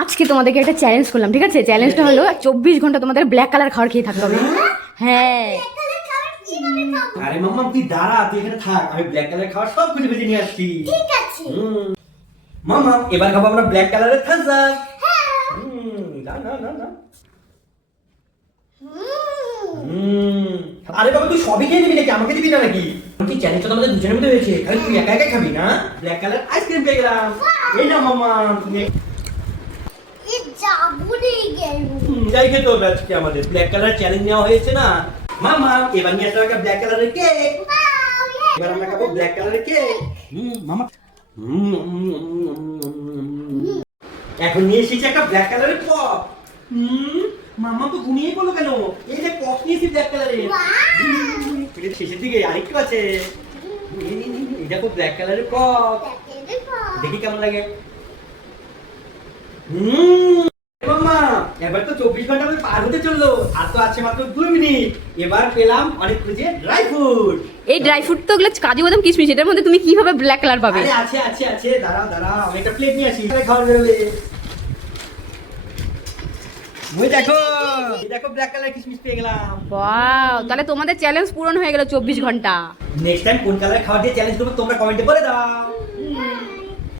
আজকে তোমাদেরকে একটা চ্যালেঞ্জ করলাম, ঠিক আছে? চ্যালেঞ্জটা হলো 24 ঘন্টা তোমাদের ব্ল্যাক কালার খাবার খেয়ে থাকতে হবে। হ্যাঁ। আরে মাম্মা তুই দাঁড়া, তুই এখানে থাক, আমি ব্ল্যাক কালার খাবার সব খুঁজে খুঁজে নিয়ে আসছি। ঠিক আছে। মাম্মা এবার খাবো আমরা ব্ল্যাক কালারের থামস আপ। না না না না। আরে বাবা তুই সবই খেয়ে নিবি নাকি, আমাকে দিবি না নাকি? কি চ্যালেঞ্জটা তো আমাদের দুজনের মধ্যে হয়েছে, খালি তুই একা একা খাবি না? ব্ল্যাক কালার আইসক্রিম পেয়ে গেলাম। এই না মাম্মা তুমি এই জাবুরি গেল। যাই খেতে হবে আজকে, আমাদের ব্ল্যাক কালার চ্যালেঞ্জ নেওয়া হয়েছে না মাম্মা। এবার নিয়ে আসতে হবে ব্ল্যাক কালারের কেক। এবার আমরা খাবো ব্ল্যাক কালারের কেক। মামা এখন নিয়ে এসেছি একটা ব্ল্যাক কালারের পপ। মামা তো ঘুমিয়ে পড়লো কেন? এই যে পপ নিয়েছি ব্ল্যাক কালারের, শেষের দিকে আরেকটু আছে। এই দেখো ব্ল্যাক কালারের পপ, দেখি কেমন লাগে। মামা এবার তো 24 ঘন্টা আমাদের পার হতে চললো, আর তো আছে মাত্র 2 মিনিট। এবার পেলাম অনেক খুঁজে ড্রাই ফ্রুট। এই ড্রাই ফ্রুট তো ওগুলো কাজু বাদাম কিশমিশ, এটার মধ্যে তুমি কিভাবে ব্ল্যাক কালার পাবে? আরে আছে আছে আছে, দাঁড়াও দাঁড়াও, আমি একটা প্লেট নিয়ে আসি, খাওয়া বেরোবে। ওই দেখো, এই দেখো ব্ল্যাক কালার কিশমিশ পেয়ে গেলাম। ওয়াও, তাহলে তোমাদের চ্যালেঞ্জ পূরণ হয়ে গেল 24 ঘন্টা। নেক্সট টাইম কোন কালার খাবার দিয়ে চ্যালেঞ্জ করবো তোমরা কমেন্টে বলে দাও।